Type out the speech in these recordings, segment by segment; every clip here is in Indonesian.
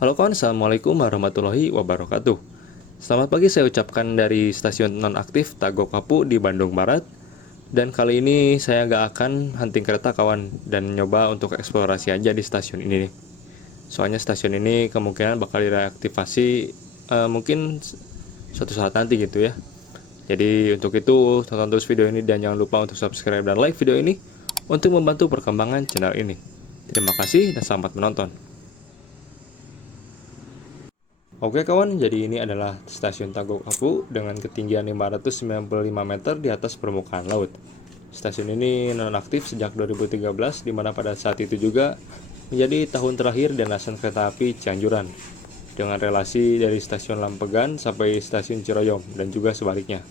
Halo kawan, assalamualaikum warahmatullahi wabarakatuh. Selamat pagi saya ucapkan dari stasiun nonaktif Tagok Kapu di Bandung Barat. Dan kali ini saya nggak akan hunting kereta kawan dan nyoba untuk eksplorasi aja di stasiun ini nih. Soalnya stasiun ini kemungkinan bakal direaktivasi mungkin suatu saat nanti gitu ya. Jadi untuk itu tonton terus video ini dan jangan lupa untuk subscribe dan like video ini untuk membantu perkembangan channel ini. Terima kasih dan selamat menonton. Oke kawan, jadi ini adalah stasiun Tagok Kapu dengan ketinggian 595 meter di atas permukaan laut. Stasiun ini nonaktif sejak 2013, di mana pada saat itu juga menjadi tahun terakhir lintasan kereta api Cianjuran, dengan relasi dari stasiun Lampegan sampai stasiun Ciroyom dan juga sebaliknya.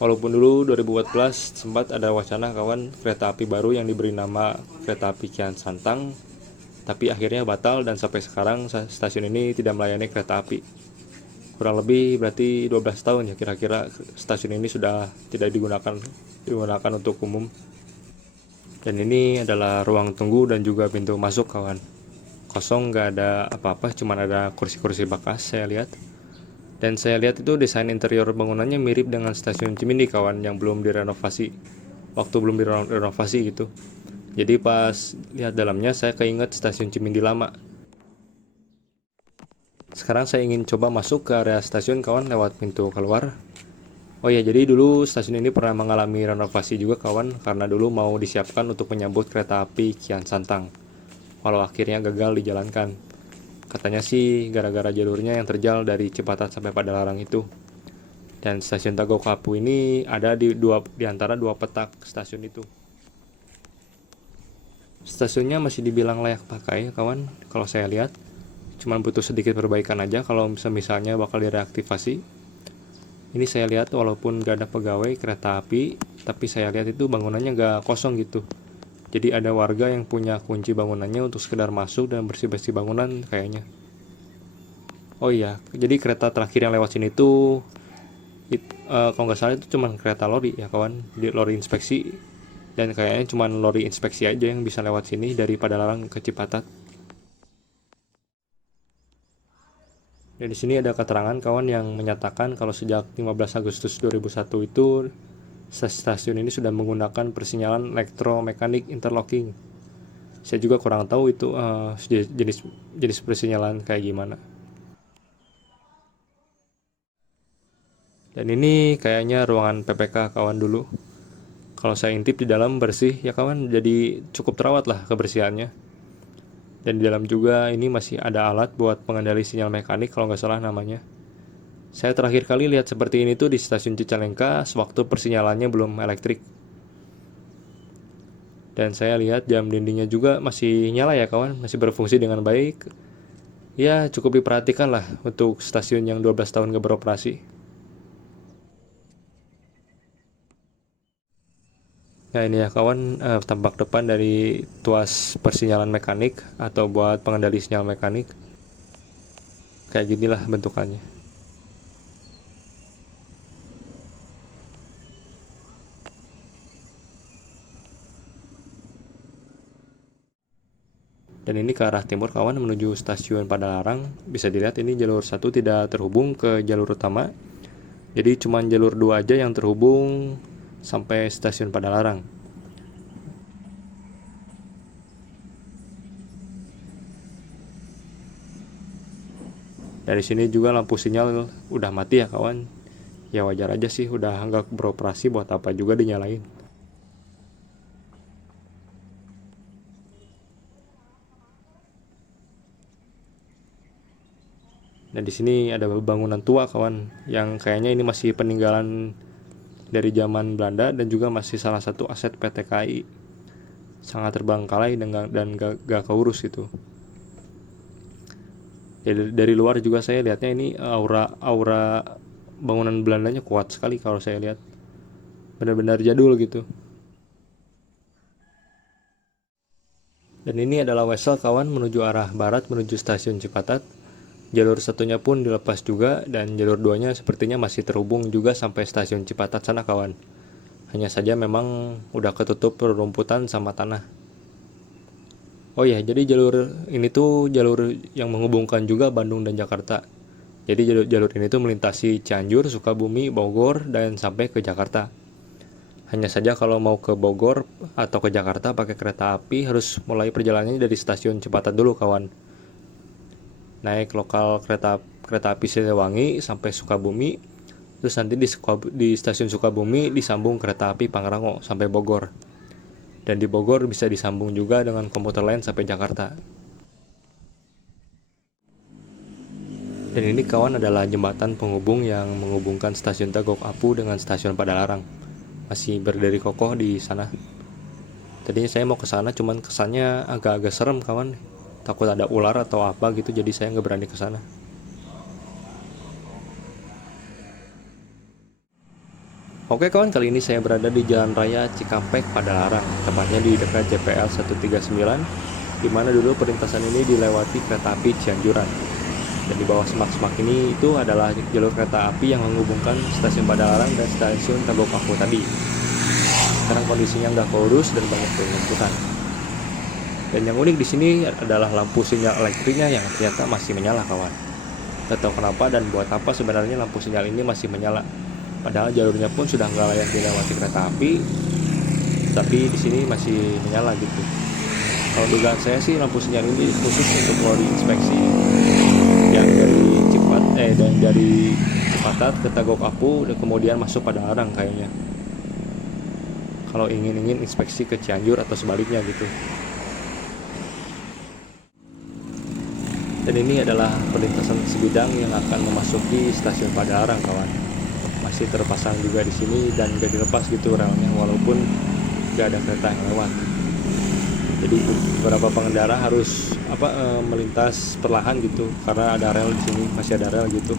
Walaupun dulu 2014 sempat ada wacana kawan kereta api baru yang diberi nama kereta api Kian Santang, tapi akhirnya batal dan sampai sekarang stasiun ini tidak melayani kereta api. Kurang lebih berarti 12 tahun ya kira-kira stasiun ini sudah tidak digunakan untuk umum. Dan ini adalah ruang tunggu dan juga pintu masuk kawan. Kosong, nggak ada apa-apa, cuma ada kursi-kursi bekas saya lihat. Dan saya lihat itu desain interior bangunannya mirip dengan stasiun Cimindi kawan yang belum direnovasi. Waktu belum direnovasi gitu. Jadi pas lihat dalamnya saya keinget stasiun Cimindi lama. Sekarang saya ingin coba masuk ke area stasiun kawan lewat pintu keluar. Oh ya, jadi dulu stasiun ini pernah mengalami renovasi juga kawan karena dulu mau disiapkan untuk menyambut kereta api Kian Santang. Walau akhirnya gagal dijalankan. Katanya sih gara-gara jalurnya yang terjal dari Cipatat sampai Padalarang itu. Dan stasiun Tagok Kapu ini ada di antara dua petak stasiun itu. Stasiunnya masih dibilang layak pakai kawan kalau saya lihat. Cuman butuh sedikit perbaikan aja kalau misalnya bakal direaktivasi. Ini saya lihat walaupun gak ada pegawai kereta api, tapi saya lihat itu bangunannya gak kosong gitu. Jadi ada warga yang punya kunci bangunannya untuk sekedar masuk dan bersih-bersih bangunan kayaknya. Oh iya, jadi kereta terakhir yang lewat sini tuh kalau nggak salah itu cuman kereta lori ya kawan, di lori inspeksi. Dan kayaknya cuma lori inspeksi aja yang bisa lewat sini dari Padalarang ke Cipatat. Dan di sini ada keterangan kawan yang menyatakan kalau sejak 15 Agustus 2001 itu stasiun ini sudah menggunakan persinyalan elektromekanik interlocking. Saya juga kurang tahu itu jenis persinyalan kayak gimana. Dan ini kayaknya ruangan PPK kawan dulu. Kalau saya intip di dalam bersih ya kawan, jadi cukup terawat lah kebersihannya. Dan di dalam juga ini masih ada alat buat pengendali sinyal mekanik kalau nggak salah namanya. Saya terakhir kali lihat seperti ini tuh di stasiun Cicalengka sewaktu persinyalannya belum elektrik. Dan saya lihat jam dindingnya juga masih nyala ya kawan, masih berfungsi dengan baik. Ya cukup diperhatikan lah untuk stasiun yang 12 tahun nggak beroperasi. Nah ini ya kawan, tampak depan dari tuas persinyalan mekanik atau buat pengendali sinyal mekanik. Kayak ginilah bentukannya. Dan ini ke arah timur kawan menuju stasiun Padalarang. Bisa dilihat ini jalur 1 tidak terhubung ke jalur utama. Jadi cuma jalur 2 aja yang terhubung sampai stasiun Padalarang. Dari sini juga lampu sinyal udah mati ya kawan. Ya wajar aja sih, udah nggak beroperasi, buat apa juga dinyalain. Dan di sini ada bangunan tua kawan, yang kayaknya ini masih peninggalan dari zaman Belanda dan juga masih salah satu aset PT KAI. sangat terbengkalai dan gak keurus gitu. Dari luar juga saya lihatnya ini aura bangunan Belandanya kuat sekali kalau saya lihat, benar-benar jadul gitu. Dan ini adalah Wesel kawan menuju arah barat menuju stasiun Cipatat. Jalur satunya pun dilepas juga dan jalur duanya sepertinya masih terhubung juga sampai stasiun Cipatat sana kawan. Hanya saja memang udah ketutup rerumputan sama tanah. Oh ya, jadi jalur ini tuh jalur yang menghubungkan juga Bandung dan Jakarta. Jadi jalur ini tuh melintasi Cianjur, Sukabumi, Bogor, dan sampai ke Jakarta. Hanya saja kalau mau ke Bogor atau ke Jakarta pakai kereta api harus mulai perjalanannya dari stasiun Cipatat dulu kawan. Naik lokal kereta api Siliwangi sampai Sukabumi, terus nanti di stasiun Sukabumi disambung kereta api Pangrango sampai Bogor. Dan di Bogor bisa disambung juga dengan komuter lain sampai Jakarta. Dan ini kawan adalah jembatan penghubung yang menghubungkan stasiun Tagok Apu dengan stasiun Padalarang. Masih berdiri kokoh di sana. Tadinya saya mau ke sana, cuman kesannya agak-agak serem kawan. Takut ada ular atau apa gitu, jadi saya nggak berani ke sana. Oke kawan, kali ini saya berada di Jalan Raya Cikampek Padalarang, tepatnya di dekat JPL 139, di mana dulu perlintasan ini dilewati kereta api Cianjuran. Dan di bawah semak-semak ini itu adalah jalur kereta api yang menghubungkan stasiun Padalarang dan stasiun Tagok Apu tadi. Sekarang kondisinya nggak keurus dan banyak rerumputan. Dan yang unik di sini adalah lampu sinyal elektriknya yang ternyata masih menyala kawan. Tidak tahu kenapa dan buat apa sebenarnya lampu sinyal ini masih menyala. Padahal jalurnya pun sudah nggak layak dilewati kereta api, tapi di sini masih menyala gitu. Kalau dugaan saya sih lampu sinyal ini khusus untuk lori inspeksi yang dari Cipatat ke Tagok Apu dan kemudian masuk Padalarang kayaknya. Kalau ingin inspeksi ke Cianjur atau sebaliknya gitu. Dan ini adalah perlintasan sebidang yang akan memasuki stasiun Padalarang kawan. Masih terpasang juga di sini dan gak dilepas gitu relnya walaupun gak ada kereta yang lewat. Jadi beberapa pengendara harus melintas perlahan gitu karena ada rel di sini, masih ada rel gitu.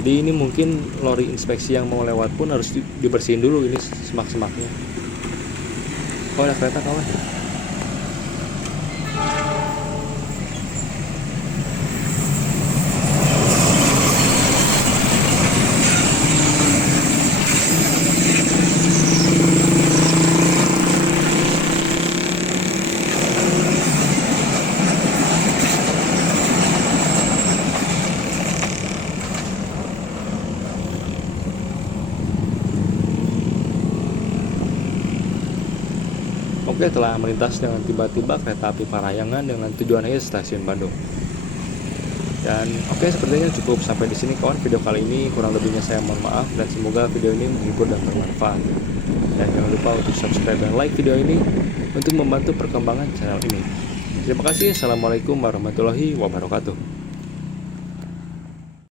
Jadi ini mungkin lori inspeksi yang mau lewat pun harus dibersihin dulu ini semak-semaknya. Oh ada kereta kawan. Oke, telah melintas dengan tiba-tiba kereta api Parahyangan dengan tujuan akhir stasiun Bandung. Dan oke, sepertinya cukup sampai di sini kawan video kali ini. Kurang lebihnya saya mohon maaf dan semoga video ini menghibur dan bermanfaat. Dan jangan lupa untuk subscribe dan like video ini untuk membantu perkembangan channel ini. Terima kasih. Assalamualaikum warahmatullahi wabarakatuh.